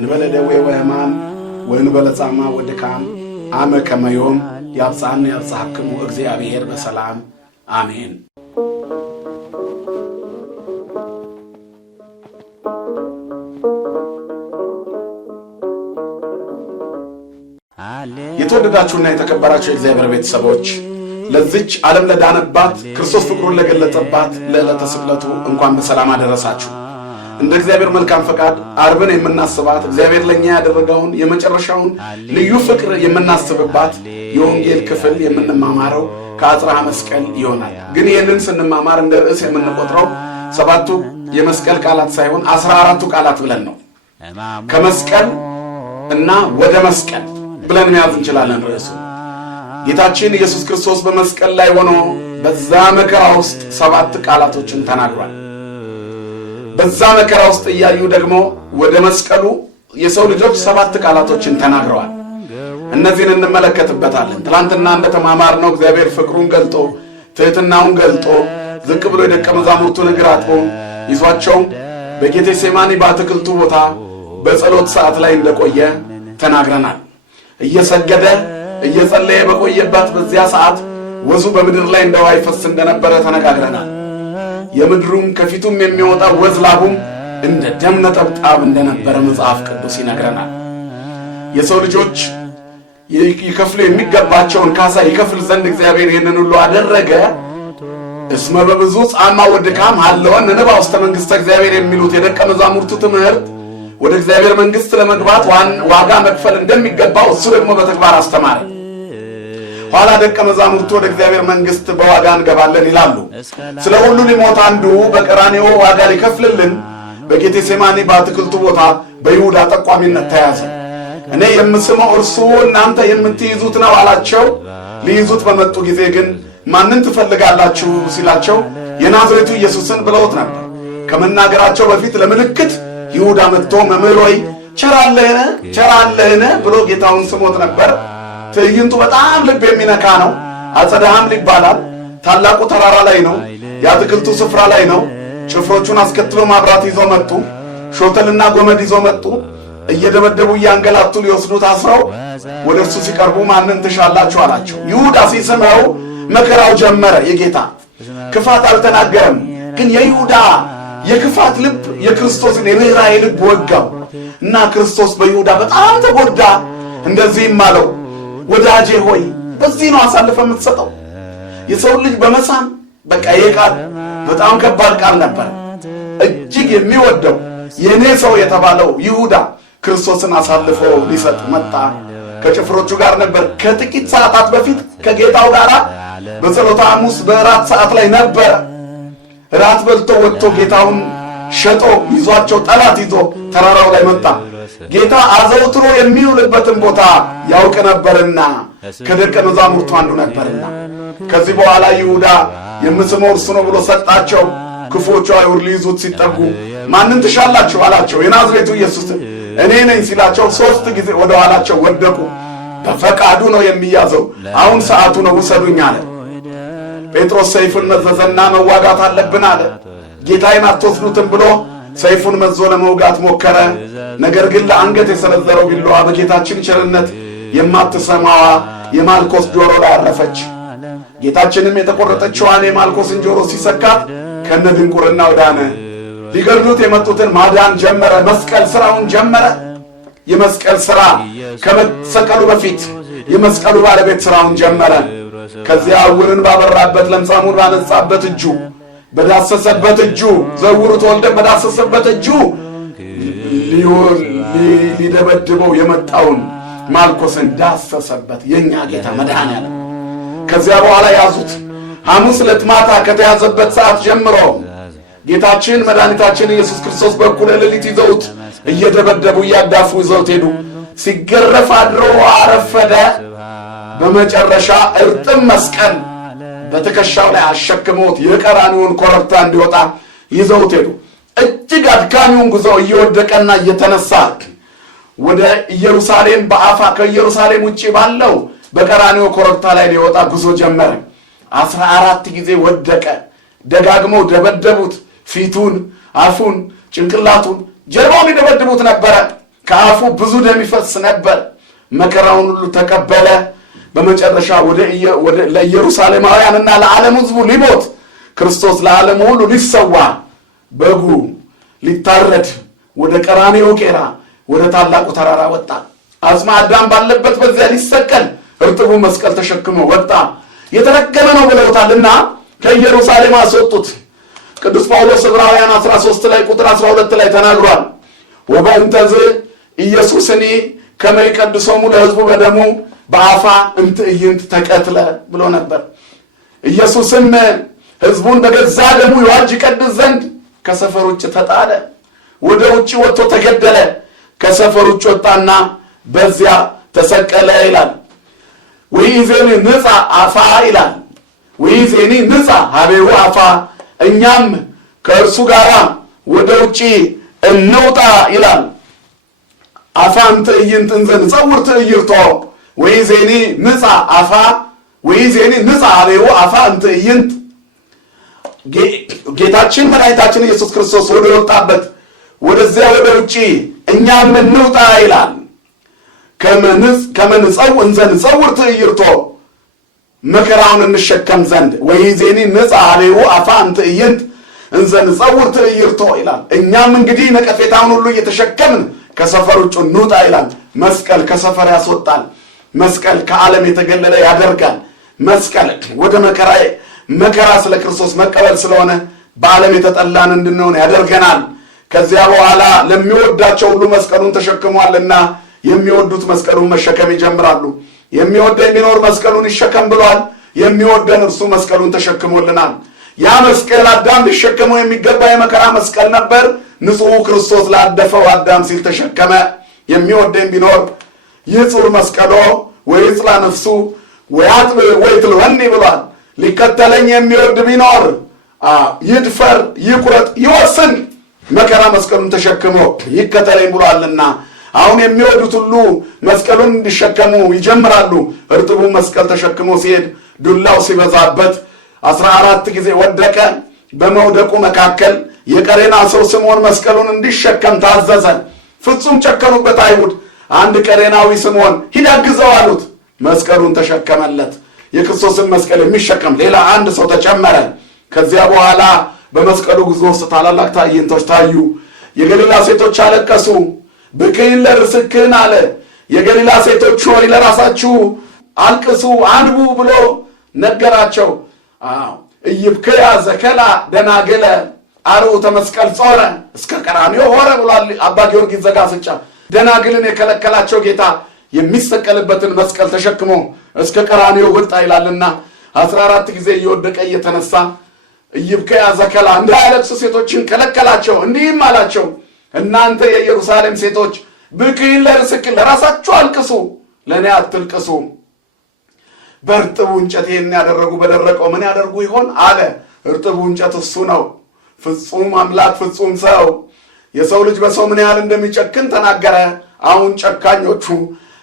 እንበለ ደዌ ወሕማም ወእንበለ ጻማ ወድካም አመ ከመ ዮም ያብጽሐነ ያብጽሐክሙ እግዚአብሔር በሰላም አሜን። የተወደዳችሁና የተከበራችሁ የእግዚአብሔር ቤተሰቦች ለዚች ዓለም ለዳነባት ክርስቶስ ፍቅሩን ለገለጠባት ለዕለተ ስቅለቱ እንኳን በሰላም አደረሳችሁ። እንደ እግዚአብሔር መልካም ፈቃድ ዓርብን የምናስባት እግዚአብሔር ለኛ ያደረገውን የመጨረሻውን ልዩ ፍቅር የምናስብባት የወንጌል ክፍል የምንማማረው ከአጽርሐ መስቀል ይሆናል። ግን ይህንን ስንማማር እንደ ርዕስ የምንቆጥረው 7ቱ የመስቀል ቃላት ሳይሆን 14ቱ ቃላት ብለን ነው። ከመስቀል እና ወደ መስቀል ብለን መያዝ እንችላለን ርዕሱ። ጌታችን ኢየሱስ ክርስቶስ በመስቀል ላይ ሆኖ በዛ መከራ ውስጥ 7 ቃላቶችን ተናግሯል። በዛ መከራ ውስጥ እያዩ ደግሞ ወደ መስቀሉ የሰው ልጆች 7 ቃላቶችን ተናግረዋል። እነዚህን እንመለከትበታለን። ትላንትና እንደተማማርነው እግዚአብሔር ፍቅሩን ገልጦ ትሕትናውን ገልጦ ዝቅ ብሎ የደቀ መዛሙርቱን እግር አጥቦ ይዟቸው በጌቴሴማኒ በአትክልቱ ቦታ በጸሎት ሰዓት ላይ እንደቆየ ተናግረናል። እየሰገደ እየጸለየ በቆየበት በዚያ ሰዓት ወዙ በምድር ላይ እንደ ውሃ ይፈስ እንደነበረ ተነጋግረናል። የምድሩም ከፊቱም የሚወጣ ወዝ ላቡም እንደ ደም ነጠብጣብ እንደነበረ መጽሐፍ ቅዱስ ይነግረናል። የሰው ልጆች ይከፍሉ የሚገባቸውን ካሳ ይከፍል ዘንድ እግዚአብሔር ይህንን ሁሉ አደረገ። እስመ በብዙ ጻማ ወድካም ሀለወን ንባ ውስተ መንግሥተ እግዚአብሔር የሚሉት የደቀ መዛሙርቱ ትምህርት ወደ እግዚአብሔር መንግሥት ለመግባት ዋጋ መክፈል እንደሚገባው እሱ ደግሞ በተግባር አስተማረ። ኋላ ደቀ መዛሙርቱ ወደ እግዚአብሔር መንግሥት በዋጋ እንገባለን ይላሉ። ስለ ሁሉ ሊሞት አንዱ በቀራንዮ ዋጋ ሊከፍልልን በጌቴሴማኒ በአትክልቱ ቦታ በይሁዳ ጠቋሚነት ተያዘ። እኔ የምስመው እርሱ እናንተ የምትይዙት ነው አላቸው። ሊይዙት በመጡ ጊዜ ግን ማንን ትፈልጋላችሁ ሲላቸው የናዝሬቱ ኢየሱስን ብለውት ነበር። ከመናገራቸው በፊት ለምልክት ይሁዳ መጥቶ መምህር ሆይ ቸራለህን ብሎ ጌታውን ስሞት ነበር። ትዕይንቱ በጣም ልብ የሚነካ ነው። አጸደ ሐምል ይባላል። ታላቁ ተራራ ላይ ነው። የአትክልቱ ስፍራ ላይ ነው። ጭፍሮቹን አስከትሎ ማብራት ይዞ መጡ። ሾተልና ጎመድ ይዞ መጡ። እየደበደቡ እያንገላቱ ሊወስዱት አስረው ወደ እርሱ ሲቀርቡ ማንን ትሻላችሁ አላቸው። ይሁዳ ሲስመው መከራው ጀመረ። የጌታ ክፋት አልተናገረም። ግን የይሁዳ የክፋት ልብ የክርስቶስን የርኅራኄ ልብ ወጋው እና ክርስቶስ በይሁዳ በጣም ተጎዳ። እንደዚህም አለው ወዳጄ ሆይ በዚህ ነው አሳልፈ የምትሰጠው? የሰው ልጅ በመሳም በቃ ይሄ ቃል በጣም ከባድ ቃል ነበር። እጅግ የሚወደው የኔ ሰው የተባለው ይሁዳ ክርስቶስን አሳልፎ ሊሰጥ መጣ። ከጭፍሮቹ ጋር ነበር። ከጥቂት ሰዓታት በፊት ከጌታው ጋር በጸሎተ ሐሙስ በራት ሰዓት ላይ ነበር። ራት በልቶ ወጥቶ ጌታውን ሸጦ ይዟቸው ጠላት ይዞ ተራራው ላይ መጣ። ጌታ አዘውትሮ የሚውልበትን ቦታ ያውቅ ነበርና ከደቀ መዛሙርቱ አንዱ ነበርና ከዚህ በኋላ ይሁዳ የምስመው እርሱ ነው ብሎ ሰጣቸው። ክፉዎቹ አይሁድ ሊይዙት ሲጠጉ ማንን ትሻላችሁ አላቸው። የናዝሬቱ ኢየሱስን እኔ ነኝ ሲላቸው 3 ጊዜ ወደ ኋላቸው ወደቁ። በፈቃዱ ነው የሚያዘው፣ አሁን ሰዓቱ ነው ውሰዱኝ አለ። ጴጥሮስ ሰይፉን መዘዘና መዋጋት አለብን አለ። ጌታዬን አትወስዱትም ብሎ ሰይፉን መዞ ለመውጋት ሞከረ። ነገር ግን ለአንገት የሰነዘረው ቢላዋ በጌታችን ቸርነት የማትሰማዋ የማልኮስ ጆሮ ላይ አረፈች። ጌታችንም የተቆረጠችዋን የማልኮስን ጆሮ ሲሰካት ከነ ድንቁርናው ዳነ። ሊገድሉት የመጡትን ማዳን ጀመረ። መስቀል ሥራውን ጀመረ። የመስቀል ሥራ ከመሰቀሉ በፊት የመስቀሉ ባለቤት ሥራውን ጀመረ። ከዚያ ዕውርን ባበራበት፣ ለምጻሙን ባነጻበት እጁ፣ በዳሰሰበት እጁ፣ ዘውሩት ወልደን በዳሰሰበት እጁ ሊደበድበው የመጣውን ማልኮስን ዳሰሰበት። የኛ ጌታ መድኃኔዓለም ከዚያ በኋላ ያዙት። ሐሙስ ዕለት ማታ ከተያዘበት ሰዓት ጀምሮ ጌታችን መድኃኒታችን ኢየሱስ ክርስቶስ በኩለ ሌሊት ይዘውት እየደበደቡ እያዳፉ ይዘውት ሄዱ። ሲገረፍ አድሮ አረፈደ። በመጨረሻ እርጥብ መስቀል በትከሻው ላይ አሸክመውት የቀራንዮውን ኮረብታ እንዲወጣ ይዘውት ሄዱ። እጅግ አድካሚውን ጉዞ እየወደቀና እየተነሳ ወደ ኢየሩሳሌም በአፋ ከኢየሩሳሌም ውጪ ባለው በቀራንዮ ኮረብታ ላይ ሊወጣ ጉዞ ጀመረ። 14 ጊዜ ወደቀ። ደጋግመው ደበደቡት። ፊቱን፣ አፉን፣ ጭንቅላቱን፣ ጀርባውን ይደበድቡት ነበረ። ከአፉ ብዙ ደም ይፈስ ነበር። መከራውን ሁሉ ተቀበለ። በመጨረሻ ለኢየሩሳሌማውያንና ለዓለም ሕዝቡ ሊሞት ክርስቶስ ለዓለም ሁሉ ሊሰዋ በጉ ሊታረድ ወደ ቀራንዮ ቄራ ወደ ታላቁ ተራራ ወጣ። አጽመ አዳም ባለበት በዚያ ሊሰቀል እርጥቡ መስቀል ተሸክሞ ወጣ። የተረገመ ነው ብለውታልና ከኢየሩሳሌም አስወጡት። ቅዱስ ጳውሎስ ዕብራውያን 13 ላይ ቁጥር 12 ላይ ተናግሯል። ወበእንተዝ ኢየሱስኒ ከመ ይቀድሶሙ ለሕዝቡ በደሙ በአፋ እምትዕይንት ተቀትለ ብሎ ነበር። ኢየሱስም ሕዝቡን በገዛ ደሙ ይዋጅ ይቀድስ ዘንድ ከሰፈር ውጭ ተጣለ። ወደ ውጭ ወጥቶ ተገደለ። ከሰፈር ውጭ ወጣና በዚያ ተሰቀለ ይላል። ወይዜኒ ንጻ አፋ ይላል። ወይዜኒ ንጻ ሀቤሁ አፋ፣ እኛም ከእርሱ ጋር ወደ ውጭ እንውጣ ይላል። አፋን ትዕይንት እንዘ ንጸውር ትዕይርቶ ወይዜኒ ንጻ አፋ ወይዜኒ ንጻ ሀቤሁ አፋ እምትዕይንት። ጌታችን መድኃኒታችን ኢየሱስ ክርስቶስ ወደ ወጣበት ወደዚያ ወደ ውጭ እኛም እንውጣ ይላል። ከመንጸው እንዘ ንጸውር ትዕይርቶ፣ መከራውን እንሸከም ዘንድ። ወይዜኒ ንጻ ሀቤሁ አፋ እምትዕይንት እንዘ ንጸውር ትዕይርቶ ይላል። እኛም እንግዲህ ነቀፌታውን ሁሉ እየተሸከምን ከሰፈር ውጭ እንውጣ ይላል። መስቀል ከሰፈር ያስወጣል። መስቀል ከዓለም የተገለለ ያደርጋል። መስቀል ወደ መከራ ስለ ክርስቶስ መቀበል ስለሆነ በዓለም የተጠላን እንድንሆን ያደርገናል። ከዚያ በኋላ ለሚወዳቸው ሁሉ መስቀሉን ተሸክሟልና የሚወዱት መስቀሉን መሸከም ይጀምራሉ። የሚወደን ቢኖር መስቀሉን ይሸከም ብሏል። የሚወደን እርሱ መስቀሉን ተሸክሞልናል። ያ መስቀል አዳም ሊሸከመው የሚገባ የመከራ መስቀል ነበር። ንጹሑ ክርስቶስ ላደፈው አዳም ሲል ተሸከመ። የሚወደን ቢኖር ይጹር መስቀሎ ወይጽላ ነፍሱ ወይትልወኒ ብሏል። ሊከተለኝ የሚወድ ቢኖር ይድፈር፣ ይቁረጥ፣ ይወስን፣ መከራ መስቀሉን ተሸክሞ ይከተለኝ ብሏልና አሁን የሚወዱት ሁሉ መስቀሉን እንዲሸከሙ ይጀምራሉ። እርጥቡ መስቀል ተሸክሞ ሲሄድ ዱላው ሲበዛበት 14 ጊዜ ወደቀ። በመውደቁ መካከል የቀሬና ሰው ስምዖን መስቀሉን እንዲሸከም ታዘዘ። ፍጹም ጨከኑበት አይሁድ። አንድ ቀሬናዊ ስምዖን ሂድ አግዘው አሉት። መስቀሉን ተሸከመለት። የክርስቶስን መስቀል የሚሸከም ሌላ አንድ ሰው ተጨመረ። ከዚያ በኋላ በመስቀሉ ጉዞ ውስጥ ታላላቅ ትዕይንቶች ታዩ። የገሊላ ሴቶች አለቀሱ። ብክይን ለርስክን አለ። የገሊላ ሴቶች ሆይ ለራሳችሁ አልቅሱ አንቡ ብሎ ነገራቸው። ኢይብክያ ዘከላ ደናግለ አርዑተ መስቀል ጾረ እስከ ቀራንዮ ሆረ ብሏል አባ ጊዮርጊስ ዘጋስጫ። ደናግልን የከለከላቸው ጌታ የሚሰቀልበትን መስቀል ተሸክሞ እስከ ቀራንዮ ወጣ ይላልና 14 ጊዜ እየወደቀ እየተነሳ ኢይብክያ ዘከላ እንዳያለቅሱ ሴቶችን ከለከላቸው። እንዲህም አላቸው፣ እናንተ የኢየሩሳሌም ሴቶች ብክይን ለርስክን ለራሳችሁ አልቅሱ፣ ለእኔ አትልቅሱ። በእርጥቡ እንጨት ይህን ያደረጉ በደረቀው ምን ያደርጉ ይሆን አለ። እርጥቡ እንጨት እሱ ነው። ፍጹም አምላክ ፍጹም ሰው። የሰው ልጅ በሰው ምን ያህል እንደሚጨክን ተናገረ። አሁን ጨካኞቹ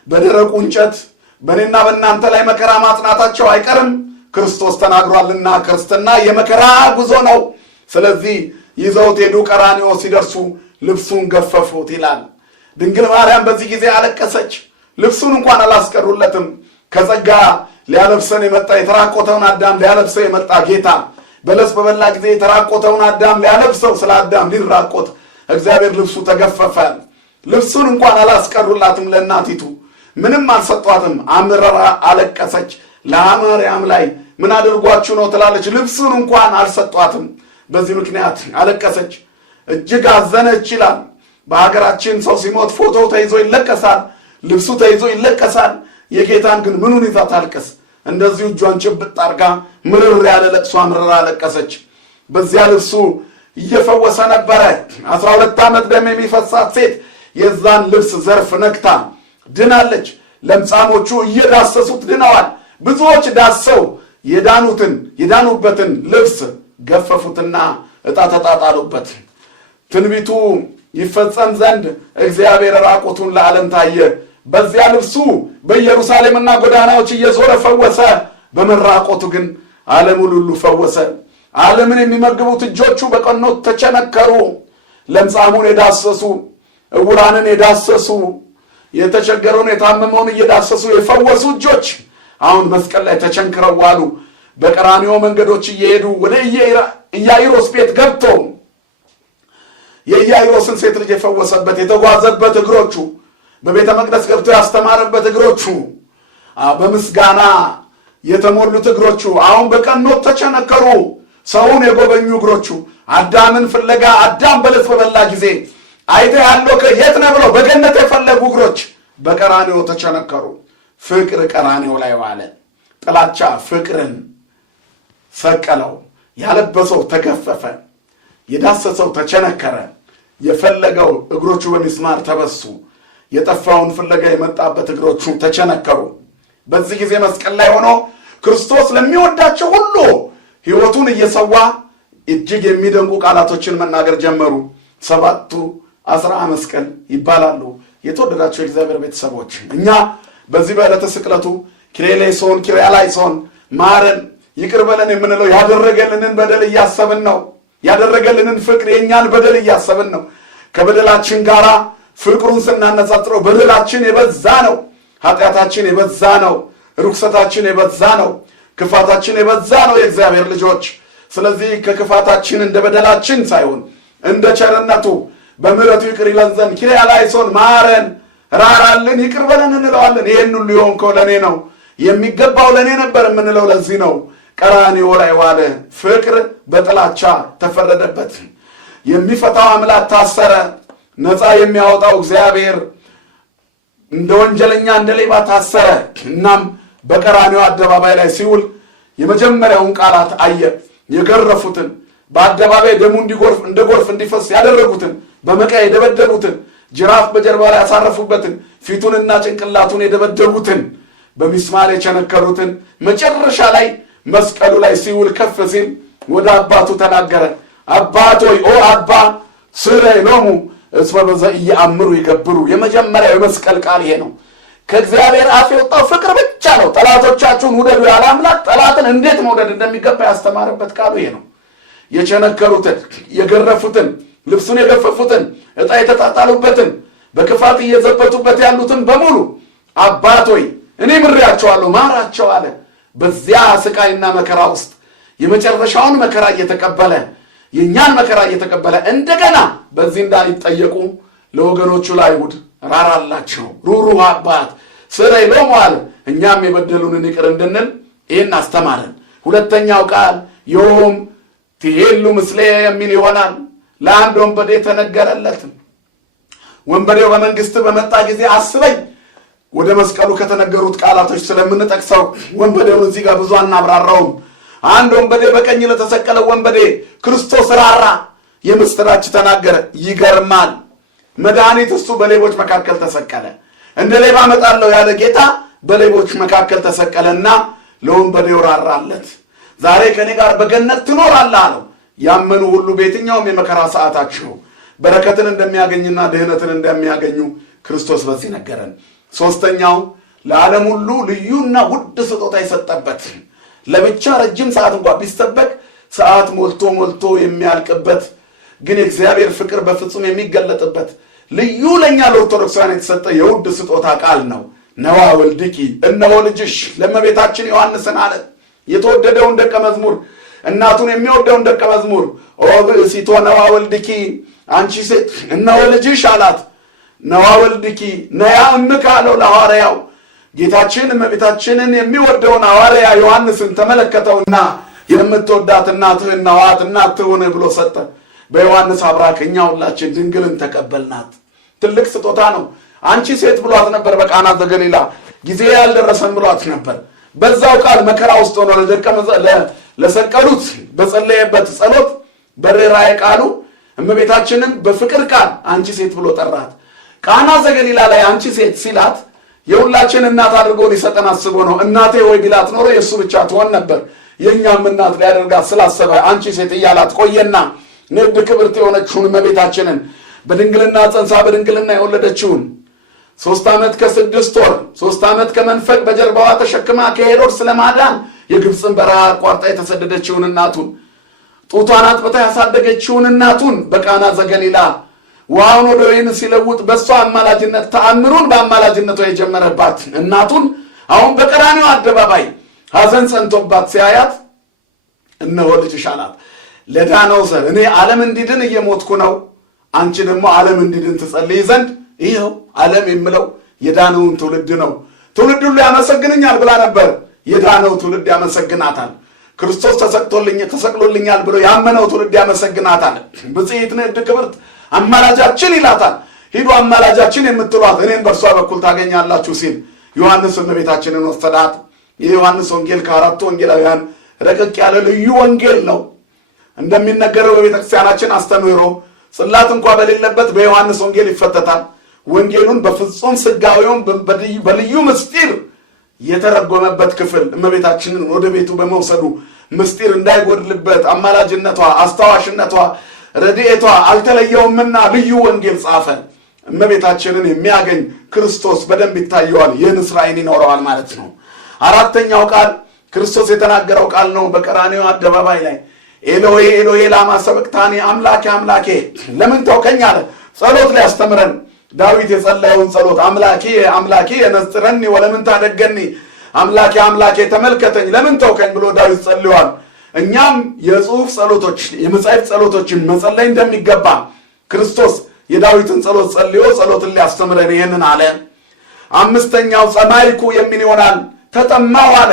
በደረቁ እንጨት በእኔና በእናንተ ላይ መከራ ማጽናታቸው አይቀርም ክርስቶስ ተናግሯልና። ክርስትና የመከራ ጉዞ ነው። ስለዚህ ይዘውት ሄዱ። ቀራንዮ ሲደርሱ ልብሱን ገፈፉት ይላል። ድንግል ማርያም በዚህ ጊዜ አለቀሰች። ልብሱን እንኳን አላስቀሩለትም። ከጸጋ ሊያለብሰን የመጣ የተራቆተውን አዳም ሊያለብሰው የመጣ ጌታ በለስ በበላ ጊዜ የተራቆተውን አዳም ሊያለብሰው ስለ አዳም ሊራቆት እግዚአብሔር ልብሱ ተገፈፈ። ልብሱን እንኳን አላስቀሩላትም። ለእናቲቱ ምንም አልሰጧትም። አምረራ አለቀሰች። ለማርያም ላይ ምን አድርጓችሁ ነው ትላለች። ልብሱን እንኳን አልሰጧትም። በዚህ ምክንያት አለቀሰች፣ እጅግ አዘነች ይላል። በሀገራችን ሰው ሲሞት ፎቶ ተይዞ ይለቀሳል፣ ልብሱ ተይዞ ይለቀሳል። የጌታን ግን ምኑን ይዛ ታልቅስ? እንደዚሁ እጇን ጭብጥ አርጋ ምርር ያለ ለቅሷ ምርር አለቀሰች። በዚያ ልብሱ እየፈወሰ ነበረ። 12 ዓመት ደም የሚፈሳት ሴት የዛን ልብስ ዘርፍ ነክታ ድናለች። ለምጻሞቹ እየዳሰሱት ድነዋል። ብዙዎች ዳሰው የዳኑበትን ልብስ ገፈፉትና ዕጣ ተጣጣሉበት። ትንቢቱ ይፈጸም ዘንድ እግዚአብሔር ራቁቱን ለዓለም ታየ። በዚያ ልብሱ በኢየሩሳሌምና ጎዳናዎች እየዞረ ፈወሰ። በመራቆቱ ግን ዓለሙን ሁሉ ፈወሰ። ዓለምን የሚመግቡት እጆቹ በቀኖት ተቸነከሩ። ለምጻሙን የዳሰሱ እውራንን የዳሰሱ የተቸገረውን የታመመውን እየዳሰሱ የፈወሱ እጆች አሁን መስቀል ላይ ተቸንክረው ዋሉ። በቀራንዮ መንገዶች እየሄዱ ወደ ኢያኢሮስ ቤት ገብቶ የኢያኢሮስን ሴት ልጅ የፈወሰበት የተጓዘበት እግሮቹ፣ በቤተ መቅደስ ገብቶ ያስተማረበት እግሮቹ፣ በምስጋና የተሞሉት እግሮቹ አሁን በቀኖት ተቸነከሩ። ሰውን የጎበኙ እግሮቹ አዳምን ፍለጋ አዳም በለስ በበላ ጊዜ አይተህ ያለው የት ነው ብለው በገነት የፈለጉ እግሮች በቀራንዮ ተቸነከሩ። ፍቅር ቀራንዮ ላይ ዋለ። ጥላቻ ፍቅርን ሰቀለው። ያለበሰው ተገፈፈ፣ የዳሰሰው ተቸነከረ። የፈለገው እግሮቹ በሚስማር ተበሱ። የጠፋውን ፍለጋ የመጣበት እግሮቹ ተቸነከሩ። በዚህ ጊዜ መስቀል ላይ ሆኖ ክርስቶስ ለሚወዳቸው ሁሉ ሕይወቱን እየሰዋ እጅግ የሚደንቁ ቃላቶችን መናገር ጀመሩ። 7ቱ 10 መስቀል ይባላሉ። የተወደዳቸው የእግዚአብሔር ቤተሰቦች እኛ በዚህ በዕለተ ስቅለቱ ኪርያላይሶን ኪርያላይሶን ማረን ይቅር በለን የምንለው ያደረገልንን በደል እያሰብን ነው። ያደረገልንን ፍቅር የኛን በደል እያሰብን ነው። ከበደላችን ጋር ፍቅሩን ስናነጻጽረው በደላችን የበዛ ነው። ኃጢአታችን የበዛ ነው። ርኩሰታችን የበዛ ነው። ክፋታችን የበዛ ነው የእግዚአብሔር ልጆች። ስለዚህ ከክፋታችን እንደ በደላችን ሳይሆን እንደ ቸርነቱ በምሕረቱ ይቅር ይለን ዘንድ ኪርያላይሶን ማረን ራራልን ይቅር በለን እንለዋለን። ይህን ሁሉ የሆንከው ለእኔ ነው፣ የሚገባው ለእኔ ነበር የምንለው ለዚህ ነው። ቀራንዮ ላይ ዋለ። ፍቅር በጥላቻ ተፈረደበት። የሚፈታው አምላክ ታሰረ። ነፃ የሚያወጣው እግዚአብሔር እንደ ወንጀለኛ እንደ ሌባ ታሰረ። እናም በቀራንዮ አደባባይ ላይ ሲውል የመጀመሪያውን ቃላት አየ። የገረፉትን በአደባባይ ደሙ እንደ ጎርፍ እንዲፈስ ያደረጉትን፣ በመቃ የደበደቡትን፣ ጅራፍ በጀርባ ላይ ያሳረፉበትን፣ ፊቱንና ጭንቅላቱን የደበደቡትን፣ በሚስማር የቸነከሩትን፣ መጨረሻ ላይ መስቀሉ ላይ ሲውል ከፍ ሲል ወደ አባቱ ተናገረ። አባቶይ ኦ አባ ስረይ ሎሙ እስመ በዘኢየአምሩ ይገብሩ። የመጀመሪያው የመስቀል ቃል ይሄ ነው። ከእግዚአብሔር አፍ የወጣው ፍቅር ብቻ ነው። ጠላቶቻችሁን ውደዱ ያለ አምላክ ጠላትን እንዴት መውደድ እንደሚገባ ያስተማረበት ቃሉ ይሄ ነው። የቸነከሩትን፣ የገረፉትን፣ ልብሱን የገፈፉትን፣ ዕጣ የተጣጣሉበትን፣ በክፋት እየዘበቱበት ያሉትን በሙሉ አባቶይ እኔ ምሬያቸዋለሁ ማራቸው አለ። በዚያ ስቃይና መከራ ውስጥ የመጨረሻውን መከራ እየተቀበለ የእኛን መከራ እየተቀበለ እንደገና በዚህ እንዳይጠየቁ ለወገኖቹ ለአይሁድ ራራላቸው። ሩሩህ አባት ስረይ ሎሙ አለ። እኛም የበደሉንን ይቅር እንድንል ይህን አስተማረን። ሁለተኛው ቃል ዮም ትሄሉ ምስሌ የሚል ይሆናል። ለአንድ ወንበዴ ተነገረለት። ወንበዴው በመንግስት በመጣ ጊዜ አስበኝ። ወደ መስቀሉ ከተነገሩት ቃላቶች ስለምንጠቅሰው ወንበዴውን እዚህ ጋር ብዙ አናብራራውም። አንድ ወንበዴ በቀኝ ለተሰቀለ ወንበዴ ክርስቶስ ራራ፣ የምስራች ተናገረ። ይገርማል። መድኃኒት እሱ በሌቦች መካከል ተሰቀለ። እንደ ሌባ እመጣለሁ ያለ ጌታ በሌቦች መካከል ተሰቀለና ለወንበዴው ራራለት። ዛሬ ከኔ ጋር በገነት ትኖራለህ አለው። ያመኑ ሁሉ በየትኛውም የመከራ ሰዓታቸው በረከትን እንደሚያገኝና ድህነትን እንደሚያገኙ ክርስቶስ በዚህ ነገረን። ሶስተኛው ለዓለም ሁሉ ልዩና ውድ ስጦታ የሰጠበት ለብቻ ረጅም ሰዓት እንኳን ቢሰበክ ሰዓት ሞልቶ የሚያልቅበት ግን የእግዚአብሔር ፍቅር በፍጹም የሚገለጥበት ልዩ ለኛ ለኦርቶዶክሳውያን የተሰጠ የውድ ስጦታ ቃል ነው። ነዋ ወልድኪ እነሆ ልጅሽ ለእመቤታችን ዮሐንስን አለ። የተወደደውን ደቀ መዝሙር እናቱን የሚወደውን ደቀ መዝሙር ኦ ብእሲቶ ነዋ ወልድኪ አንቺ ሴት እነሆ ልጅሽ አላት። ነዋ ወልድኪ ነያ እምከ አለው ለሐዋርያው። ጌታችን እመቤታችንን የሚወደውን ሐዋርያ ዮሐንስን ተመለከተውና የምትወዳት እናትህ ነዋት እናትህ ሆነ ብሎ ሰጠ። በዮሐንስ አብራክ እኛ ሁላችን ድንግልን ተቀበልናት። ትልቅ ስጦታ ነው። አንቺ ሴት ብሏት ነበር። በቃና ዘገሊላ ጊዜ ያልደረሰን ብሏት ነበር። በዛው ቃል መከራ ውስጥ ሆኖ ለሰቀሉት በጸለየበት ጸሎት በርኅራኄ ቃሉ እመቤታችንን በፍቅር ቃል አንቺ ሴት ብሎ ጠራት። ቃና ዘገሊላ ላይ አንቺ ሴት ሲላት የሁላችን እናት አድርጎ ሊሰጠን አስቦ ነው። እናቴ ወይ ቢላት ኖሮ የእሱ ብቻ ትሆን ነበር። የእኛም እናት ሊያደርጋት ስላሰበ አንቺ ሴት እያላት ቆየና ንድ ክብርት የሆነችውን እመቤታችንን በድንግልና ጸንሳ በድንግልና የወለደችውን 3 ዓመት ከ6 ወር 3 ዓመት ከመንፈቅ በጀርባዋ ተሸክማ ከሄሮድስ ለማዳን የግብፅን በረሃ አቋርጣ የተሰደደችውን እናቱን ጡቷን አጥብታ ያሳደገችውን እናቱን በቃና ዘገሊላ ውሃውን ወደ ወይን ሲለውጥ በሷ አማላጅነት ተአምሩን በአማላጅነቷ የጀመረባት እናቱን አሁን በቀራንዮ አደባባይ ሐዘን ጸንቶባት ሲያያት እነሆ ልጅሽ አላት። ለዳነው ዘር እኔ ዓለም እንዲድን እየሞትኩ ነው፣ አንቺ ደግሞ ዓለም እንዲድን ትጸልይ ዘንድ ይኸው ዓለም የምለው የዳነውን ትውልድ ነው። ትውልድ ሁሉ ያመሰግንኛል ብላ ነበር። የዳነው ትውልድ ያመሰግናታል። ክርስቶስ ተሰቅሎልኛል ብሎ ያመነው ትውልድ ያመሰግናታል። ብጽዕት ንዕድ ክብርት አማላጃችን ይላታል። ሂዱ አማላጃችን የምትሏት እኔን በእርሷ በኩል ታገኛላችሁ ሲል ዮሐንስ እመቤታችንን ወሰዳት። የዮሐንስ ወንጌል ከአራቱ ወንጌላውያን ረቀቅ ያለ ልዩ ወንጌል ነው። እንደሚነገረው በቤተክርስቲያናችን አስተምህሮ ጽላት እንኳ በሌለበት በዮሐንስ ወንጌል ይፈተታል። ወንጌሉን በፍጹም ስጋዊውን በልዩ ምስጢር የተረጎመበት ክፍል እመቤታችንን ወደ ቤቱ በመውሰዱ ምስጢር እንዳይጎድልበት አማላጅነቷ፣ አስታዋሽነቷ፣ ረድኤቷ አልተለየውምና ልዩ ወንጌል ጻፈ። እመቤታችንን የሚያገኝ ክርስቶስ በደንብ ይታየዋል፣ የንስር ዓይን ይኖረዋል ማለት ነው። አራተኛው ቃል ክርስቶስ የተናገረው ቃል ነው። በቀራንዮ አደባባይ ላይ ኤሎሄ ኤሎሄ ላማ ሰበቅታኒ አምላኬ አምላኬ ለምን ተውከኝ አለ። ጸሎት ላይ ያስተምረን ዳዊት የጸለየውን ጸሎት አምላኬ አምላኬ የነጽረኒ ወለምን ታደገኒ አምላኬ አምላኬ ተመልከተኝ ለምን ተውከኝ ብሎ ዳዊት ጸልዮአል። እኛም የጽሑፍ ጸሎቶች የመጻሕፍት ጸሎቶችን መጸለይ እንደሚገባ ክርስቶስ የዳዊትን ጸሎት ጸልዮ ጸሎትን ሊያስተምረን ይሄንን አለ። አምስተኛው ጸማይኩ የሚል ይሆናል። ተጠማሁ አለ።